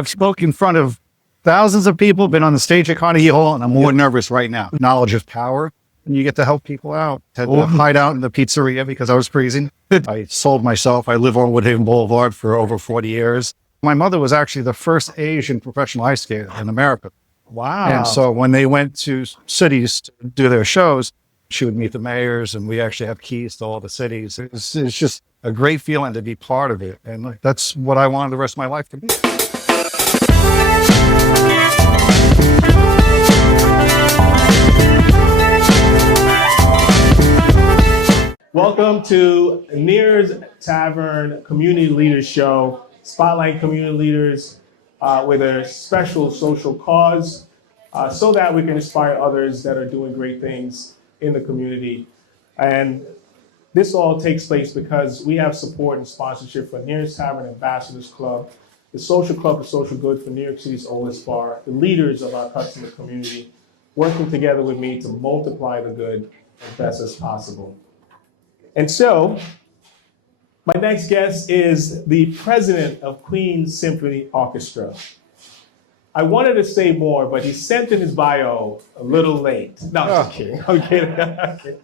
I've spoken in front of thousands of people, been on the stage at Carnegie Hall, and I'm more nervous right now. Knowledge is power, and you get to help people out. Had to hide out in the pizzeria because I was freezing. I sold myself. I live on Woodhaven Blvd for over 40 years. My mother was actually the first Asian professional ice skater in America. Wow. And so when they went to cities to do their shows, she would meet the mayors, and we actually have keys to all the cities. It's just a great feeling to be part of it. And that's what I wanted the rest of my life to be. Welcome to Neir's Tavern Community Leaders Show, spotlight community leaders with a special social cause so that we can inspire others that are doing great things in the community. And this all takes place because we have support and sponsorship from Neir's Tavern Ambassadors Club, the Social Club for Social Good for New York City's oldest bar, the leaders of our customer community, working together with me to multiply the good as best as possible. And so, my next guest is the president of Queen Symphony Orchestra. I wanted to say more, but he sent in his bio a little late. No, I'm just kidding. I'm kidding.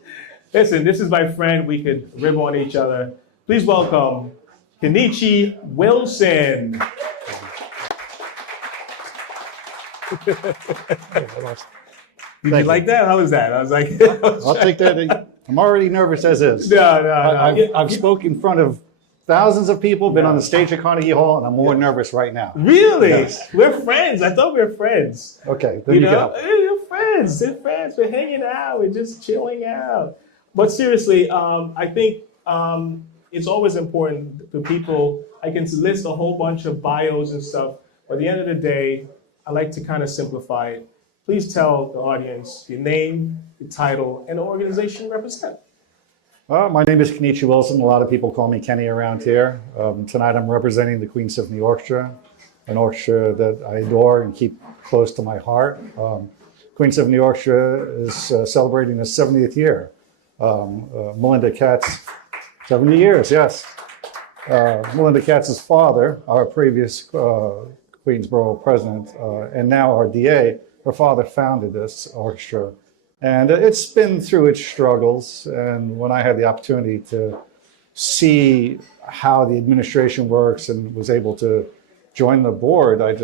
Listen, this is my friend. We could rib on each other. Please welcome Kenichi Wilson. Did you like that? How was that? I was like, I'll take that. I'm already nervous as is. No. I've spoken in front of thousands of people, been on the stage at Carnegie Hall, and I'm more nervous right now. Really? Yes. We're friends. I thought we were friends. Okay, then you go. We're friends. We're friends. We're hanging out. We're just chilling out. But seriously, I think it's always important to people. I can list a whole bunch of bios and stuff, but at the end of the day, I like to kind of simplify it. Please tell the audience your name, your title, and the organization you represent. My name is Kenichi Wilson. A lot of people call me Kenny around here. Tonight I'm representing the Queen Symphony Orchestra, an orchestra that I adore and keep close to my heart. Queen Symphony Orchestra is celebrating its 70th year. Melinda Katz, 70 years, yes. Melinda Katz's father, our previous Queensborough president, and now our DA, her father founded this orchestra. And it's been through its struggles. And when I had the opportunity to see how the administration works and was able to join the board, I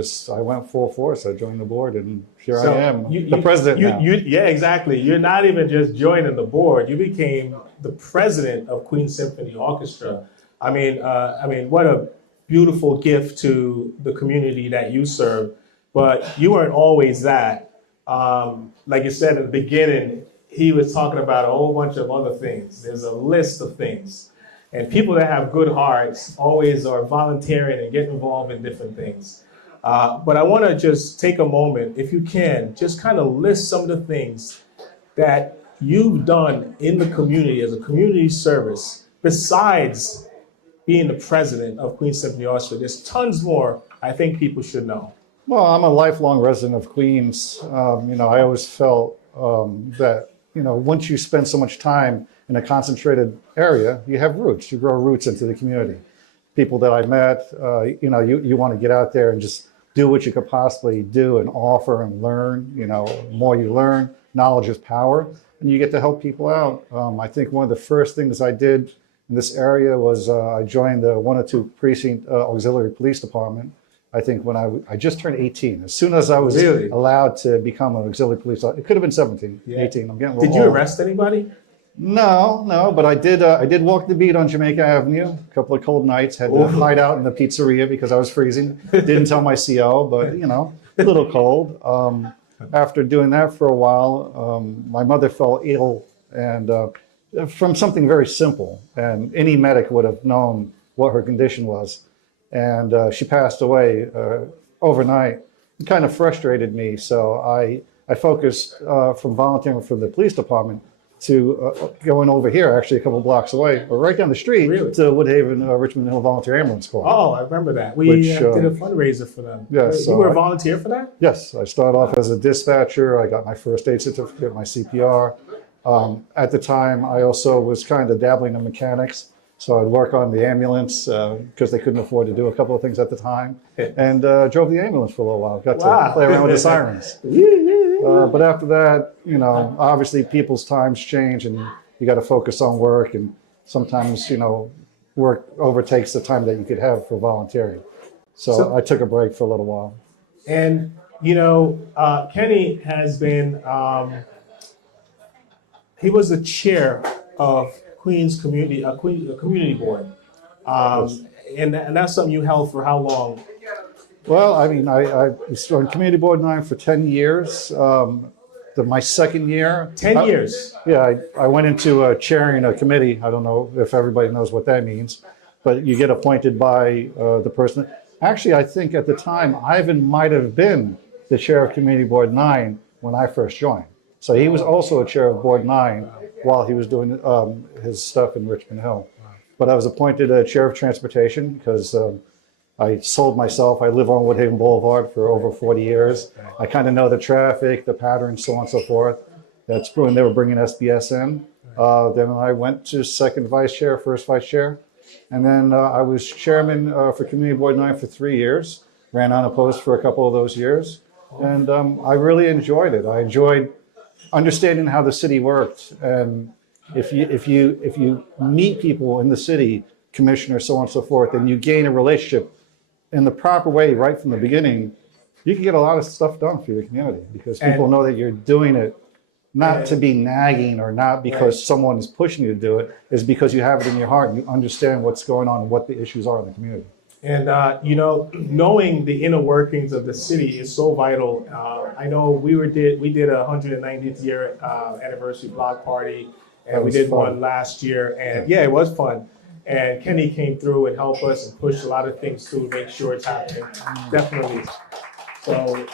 went full force. I joined the board, and here I am, the president now. Yeah, exactly. You're not even just joining the board. You became the president of Queen Symphony Orchestra. I mean, what a beautiful gift to the community that you serve. But you weren't always that. Like you said in the beginning, he was talking about a whole bunch of other things. There's a list of things. And people that have good hearts always are volunteering and getting involved in different things. But I want to just take a moment, if you can, just kind of list some of the things that you've done in the community as a community service, besides being the president of Queen Symphony Orchestra. There's tons more I think people should know. Well, I'm a lifelong resident of Queens. I always felt that, once you spend so much time in a concentrated area, you have roots. You grow roots into the community. People that I met, you want to get out there and just do what you could possibly do and offer and learn. The more you learn, knowledge is power, and you get to help people out. I think one of the first things I did in this area was I joined the 102 Precinct Auxiliary Police Department. I think when I just turned 18, as soon as I was allowed to become an auxiliary police officer, it could have been 17, 18. I'm getting a little Did you old. arrest anybody? No, but I did walk the beat on Jamaica Avenue. A couple of cold nights, had to hide out in the pizzeria because I was freezing. Didn't tell my CO, but a little cold. After doing that for a while, my mother fell ill, and from something very simple, and any medic would have known what her condition was. And she passed away overnight. It kind of frustrated me, so I focused from volunteering for the police department to going over here, actually a couple blocks away, or right down the street, to Woodhaven Richmond Hill Volunteer Ambulance Corps. Oh, I remember that. We did a fundraiser for them. Yes. You were a volunteer for that? Yes, I started off as a dispatcher. I got my first aid certificate, my CPR. At the time, I also was kind of dabbling in mechanics. So I'd work on the ambulance because they couldn't afford to do a couple of things at the time, and drove the ambulance for a little while. Got to play around with the sirens. But after that, you know, obviously people's times change, and you got to focus on work, and sometimes, you know, work overtakes the time that you could have for volunteering. So I took a break for a little while. And, you know, Kenny has been, he was the chair of Queens Community, Community Board. And that's something you held for how long? Well, I mean, I was on Community Board 9 for 10 years. My second year. 10 years? Yeah, I went into chairing a committee. I don't know if everybody knows what that means, but you get appointed by the person. Actually, I think at the time, Ivan might have been the chair of Community Board 9 when I first joined. So he was also a chair of Board 9 while he was doing his stuff in Richmond Hill. But I was appointed a chair of transportation because I sold myself. I live on Woodhaven Blvd for over 40 years. I kind of know the traffic, the patterns, so on and so forth. That's when they were bringing SBS in. Then I went to second vice chair, first vice chair. And then I was chairman for Community Board 9 for 3 years. Ran unopposed for a couple of those years. And I really enjoyed it. I enjoyed understanding how the city worked. And if you meet people in the city, commissioners, so on and so forth, and you gain a relationship in the proper way right from the beginning, you can get a lot of stuff done for your community because people know that you're doing it not to be nagging or not because someone is pushing you to do it, is because you have it in your heart and you understand what's going on and what the issues are in the community. And, you know, knowing the inner workings of the city is so vital. I know we did a 190th year anniversary block party, and we did one last year, and yeah, it was fun. And Kenny came through and helped us and pushed a lot of things through to make sure it's happening. Definitely. So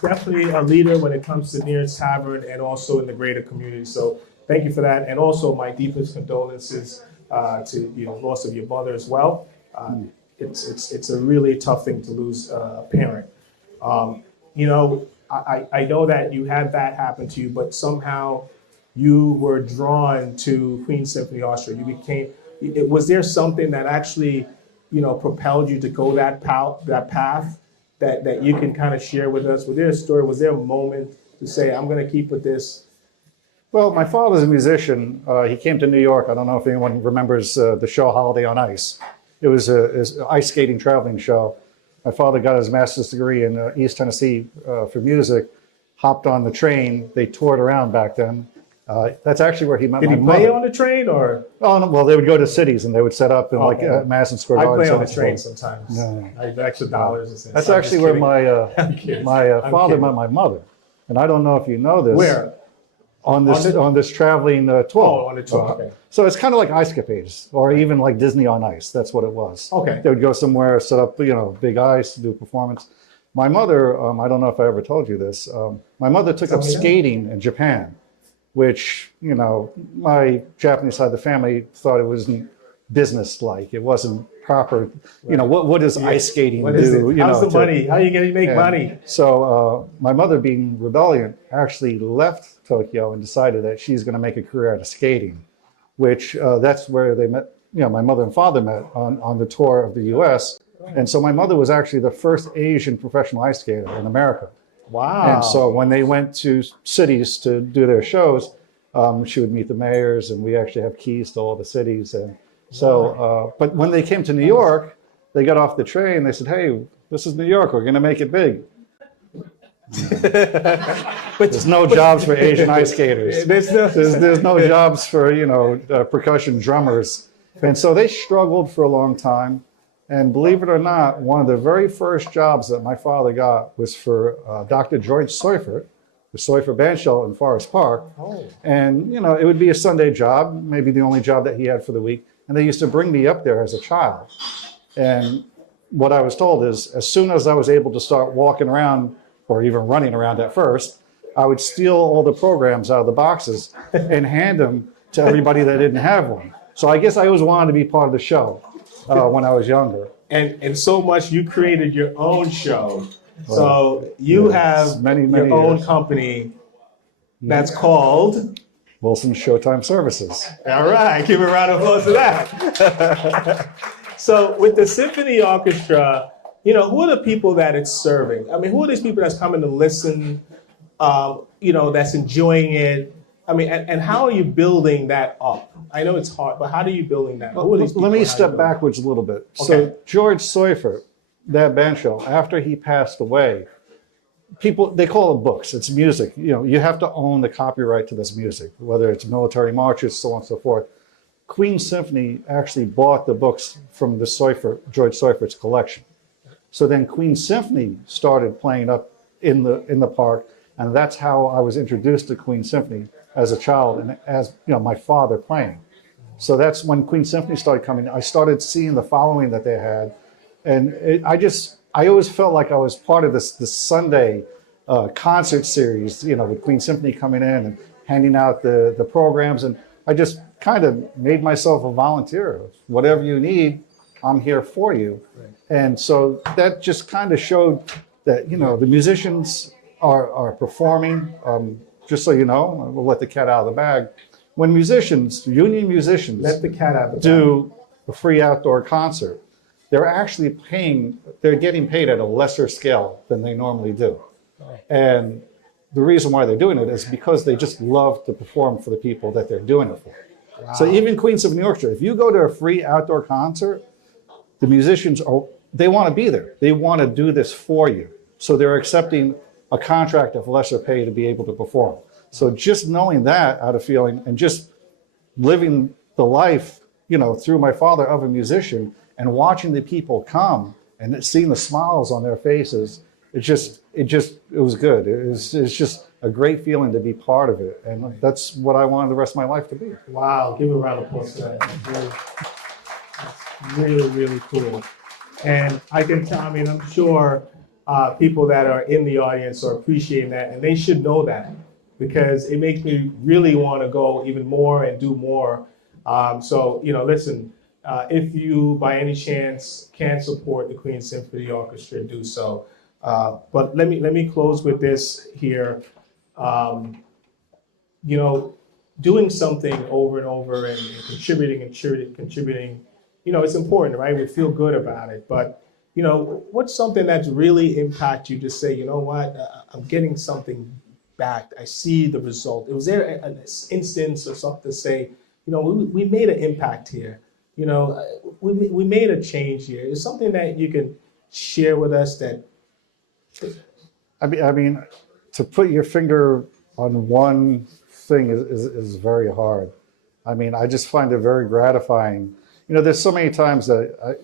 definitely a leader when it comes to Neir's Tavern and also in the greater community. So thank you for that. And also my deepest condolences to loss of your mother as well. It's a really tough thing to lose a parent. You know, I know that you had that happen to you, but somehow you were drawn to Queen's Symphony Orchestra. You became. Was there something that actually, you know, propelled you to go that path that you can kind of share with us? Was there a story? Was there a moment to say, I'm going to keep with this? Well, my father's a musician. He came to New York. I don't know if anyone remembers the show Holiday on Ice. It was an ice skating traveling show. My father got his master's degree in East Tennessee for music, hopped on the train. They toured around back then. That's actually where he met my mother. Did he play on the train or? Oh, no, well, they would go to cities and they would set up in Madison Square Garden. I play on the train sometimes. No. I have extra dollars. That's actually where my father met my mother. And I don't know if you know this. Where? On this traveling tour. Oh, on the tour, okay. So it's kind of like Ice Capades or even like Disney on Ice. That's what it was. Okay. They would go somewhere, set up, you know, big ice, do a performance. My mother, I don't know if I ever told you this, my mother took up skating in Japan, which, you know, my Japanese side of the family thought it wasn't business-like. It wasn't proper. You know, what does ice skating do? You How's know, the money? How are you going to make money? So my mother, being rebelliant, actually left Tokyo and decided that she's going to make a career out of skating, which that's where they met. You know, my mother and father met on the tour of the U.S. And so my mother was actually the first Asian professional ice skater in America. Wow. And so when they went to cities to do their shows, she would meet the mayors, and we actually have keys to all the cities. And so, but when they came to New York, they got off the train. They said, "Hey, this is New York. We're going to make it big." There's no jobs for Asian ice skaters. There's no jobs for, you know, percussion drummers. And so they struggled for a long time. And believe it or not, one of the very first jobs that my father got was for Dr. George Seufert, the Seufert Bandshell in Forest Park. Oh. And, you know, it would be a Sunday job, maybe the only job that he had for the week. And they used to bring me up there as a child. And what I was told is, as soon as I was able to start walking around, or even running around at first, I would steal all the programs out of the boxes and hand them to everybody that didn't have one. So I guess I always wanted to be part of the show when I was younger. And so much you created your own show. So you have your own company that's called Wilson's Showtime Services. All right, give a round of applause to that. So with the symphony orchestra, who are the people that it's serving? I mean, who are these people that's coming to listen, that's enjoying it? I mean, and how are you building that up? I know it's hard, but how are you building that? Who are these people? Let me step backwards a little bit. Okay. So George Seufert, that bandshell, after he passed away, people, they call it books. It's music. You have to own the copyright to this music, whether it's military marches, so on and so forth. Queen Symphony actually bought the books from the George Seufert's collection. So then Queen Symphony started playing up in the park, and that's how I was introduced to Queen Symphony as a child, and as my father playing. So that's when Queen Symphony started coming. I started seeing the following that they had, and I always felt like I was part of this Sunday concert series, with Queen Symphony coming in and handing out the programs, and I just kind of made myself a volunteer. Whatever you need, I'm here for you. Right. And so that just kind of showed that, the musicians are performing. Just so you know, we'll let the cat out of the bag. When union musicians, let the cat out of the bag, do a free outdoor concert, they're getting paid at a lesser scale than they normally do. And the reason why they're doing it is because they just love to perform for the people that they're doing it for. Wow. So even Queen Symphony Orchestra, if you go to a free outdoor concert, the musicians, they want to be there. They want to do this for you. So they're accepting a contract of lesser pay to be able to perform. So just knowing that out of feeling and just living the life, through my father of a musician and watching the people come and seeing the smiles on their faces, it was good. It's just a great feeling to be part of it. And that's what I wanted the rest of my life to be. Wow, give a round of applause to that. That's really, really cool. And I can tell, I'm sure people that are in the audience are appreciating that, and they should know that, because it makes me really want to go even more and do more. Listen, if you by any chance can support the Queen Symphony Orchestra, do so. But let me close with this here. Doing something over and over and contributing, it's important, right? We feel good about it, but what's something that's really impacted you to say, you know what, I'm getting something back. I see the result. Was there an instance or something to say, we made an impact here. We made a change here. It's something that you can share with us that. To put your finger on one thing is very hard. I just find it very gratifying. There's so many times that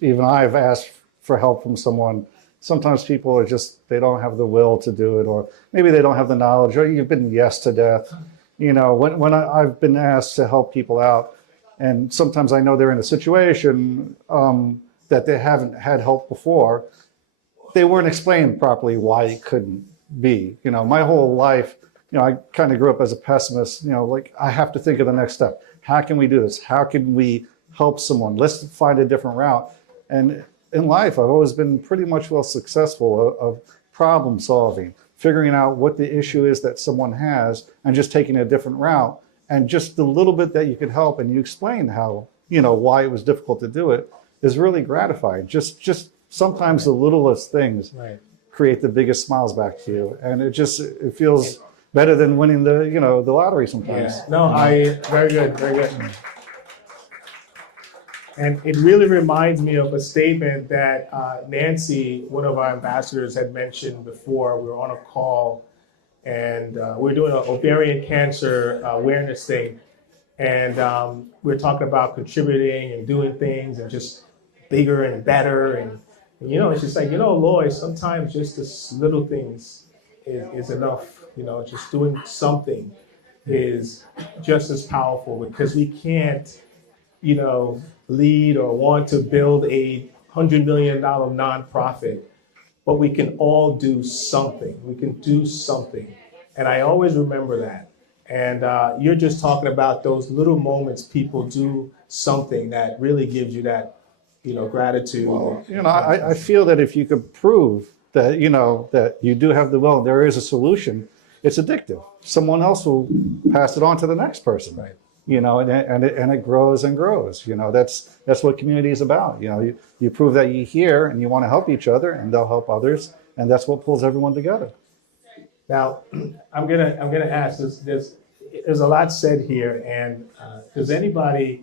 even I've asked for help from someone. Sometimes people are they don't have the will to do it, or maybe they don't have the knowledge, or you've been yes to death. When I've been asked to help people out, and sometimes I know they're in a situation that they haven't had help before, they weren't explained properly why it couldn't be. My whole life, I kind of grew up as a pessimist, I have to think of the next step. How can we do this? How can we help someone? Let's find a different route. And in life, I've always been pretty much successful of problem solving, figuring out what the issue is that someone has and just taking a different route. And just the little bit that you could help and you explain how, why it was difficult to do it is really gratifying. Just sometimes the littlest things create the biggest smiles back to you. And it feels better than winning the lottery sometimes. Yeah. No, very good, very good. And it really reminds me of a statement that Nancy, one of our ambassadors, had mentioned before. We were on a call, and we were doing an ovarian cancer awareness thing. And we were talking about contributing and doing things and just bigger and better. And it's just like, Lloyd, sometimes just the little things is enough. Just doing something is just as powerful, because we can't, lead or want to build a $100 million nonprofit, but we can all do something. We can do something. And I always remember that. And you're just talking about those little moments people do something that really gives you that, gratitude. Well, I feel that if you could prove that, that you do have the will, there is a solution, it's addictive. Someone else will pass it on to the next person. Right. You know, and it grows and grows. You know, that's what community is about. You know, you prove that you're here and you want to help each other, and they'll help others, and that's what pulls everyone together. Now, I'm gonna ask. There's a lot said here, and does anybody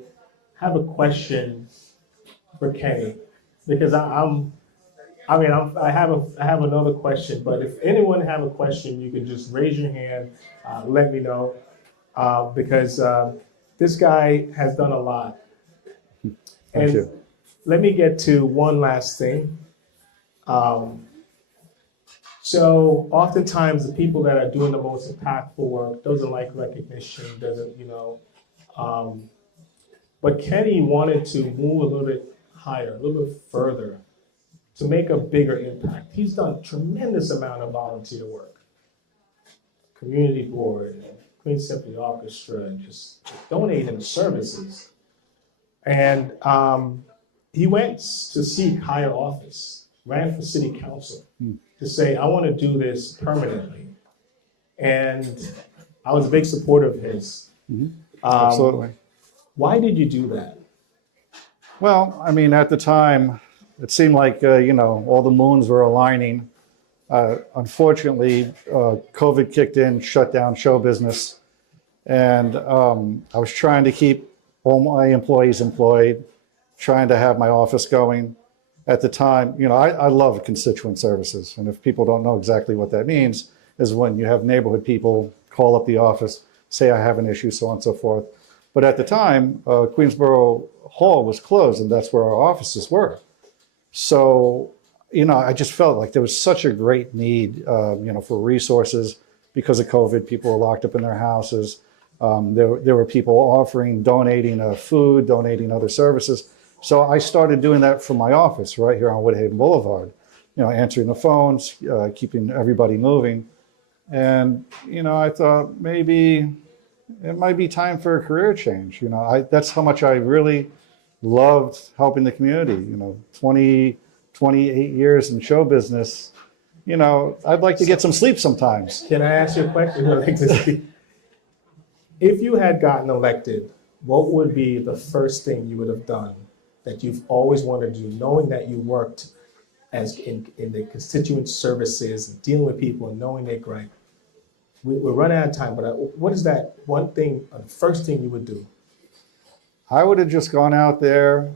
have a question for Kenny? Because I have another question, but if anyone have a question, you can just raise your hand, let me know, because this guy has done a lot. Thank And you. let me get to one last thing. So oftentimes the people that are doing the most impactful work doesn't like recognition, but Kenny wanted to move a little bit higher, a little bit further, to make a bigger impact. He's done a tremendous amount of volunteer work. Community board, Queen Symphony Orchestra, and just donating services. And he went to seek higher office, ran for city council to say, I want to do this permanently. And I was a big supporter of his. Absolutely. Why did you do that? Well, I mean, at the time, it seemed like, you know, all the moons were aligning. Unfortunately, COVID kicked in, shut down show business. And I was trying to keep all my employees employed, trying to have my office going. At the time, you know, I love constituent services. And if people don't know exactly what that means, is when you have neighborhood people call up the office, say I have an issue, so on and so forth. But at the time, Queensboro Hall was closed, and that's where our offices were. So, you know, I just felt like there was such a great need, you know, for resources because of COVID. People were locked up in their houses. There were people offering, donating food, donating other services. So I started doing that from my office right here on Woodhaven Blvd. You know, answering the phones, keeping everybody moving. And, you know, I thought maybe it might be time for a career change. You know, that's how much I really loved helping the community. You know, 28 years in show business. You know, I'd like to get some sleep sometimes. Can I ask you a question? I'd like to see. If you had gotten elected, what would be the first thing you would have done that you've always wanted to do, knowing that you worked as in the constituent services, dealing with people and knowing their gripe? We're running out of time, but what is that one thing, the first thing you would do? I would have just gone out there,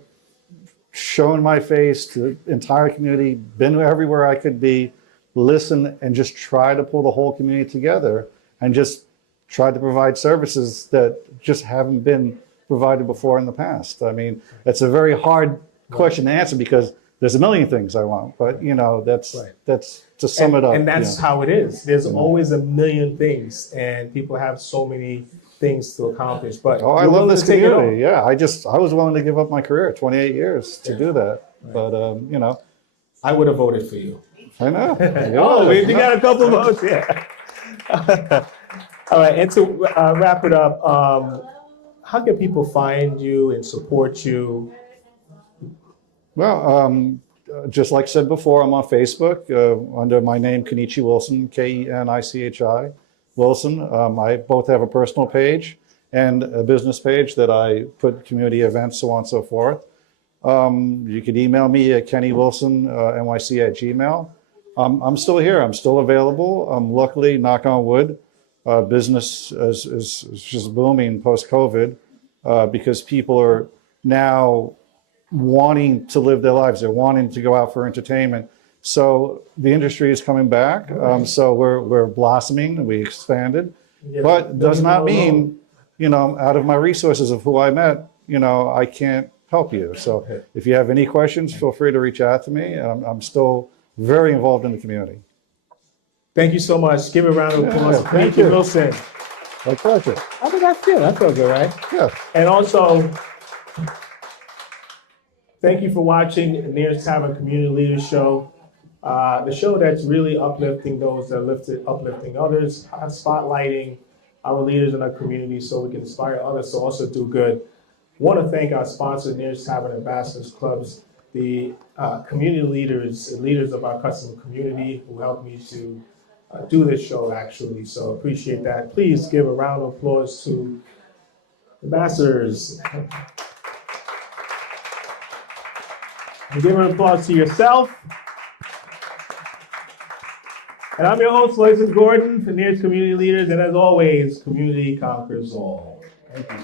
shown my face to the entire community, been everywhere I could be, listen, and just try to pull the whole community together and just try to provide services that just haven't been provided before in the past. I mean, it's a very hard question to answer because there's a million things I want, but you know, that's to sum it up. And that's how it is. There's always a million things, and people have so many things to accomplish. But I love this community. Yeah, I was willing to give up my career, 28 years, to do that. Right. But you know, I would have voted for you. I know. You got a couple votes. Yeah. All right, and to wrap it up, how can people find you and support you? Well, just like I said before, I'm on Facebook under my name, Kenichi Wilson, Kenichi Wilson. I both have a personal page and a business page that I put community events, so on and so forth. You can email me at kennywilsonnyc@gmail. I'm still here. I'm still available. Luckily, knock on wood, business is just booming post-COVID because people are now wanting to live their lives. They're wanting to go out for entertainment. So the industry is coming back. So we're blossoming. We expanded, but does not mean, you know, out of my resources of who I met, you know, I can't help you. So if you have any questions, feel free to reach out to me. I'm still very involved in the community. Thank you so much. Give a round of applause. Thank you, Wilson. My pleasure. How did that feel? That felt good, right? Yeah. And also, thank you for watching Neir's Tavern Community Leaders Show, the show that's really uplifting those that are uplifting others, spotlighting our leaders in our community so we can inspire others to also do good. I want to thank our sponsor, Neir's Tavern Ambassadors Clubs, the community leaders and leaders of our customer community who helped me to do this show, actually. So appreciate that. Please give a round of applause to the masters. And give an applause to yourself. And I'm your host, Lloyd Gordon, for Neir's Community Leaders. And as always, community conquers all. Thank you.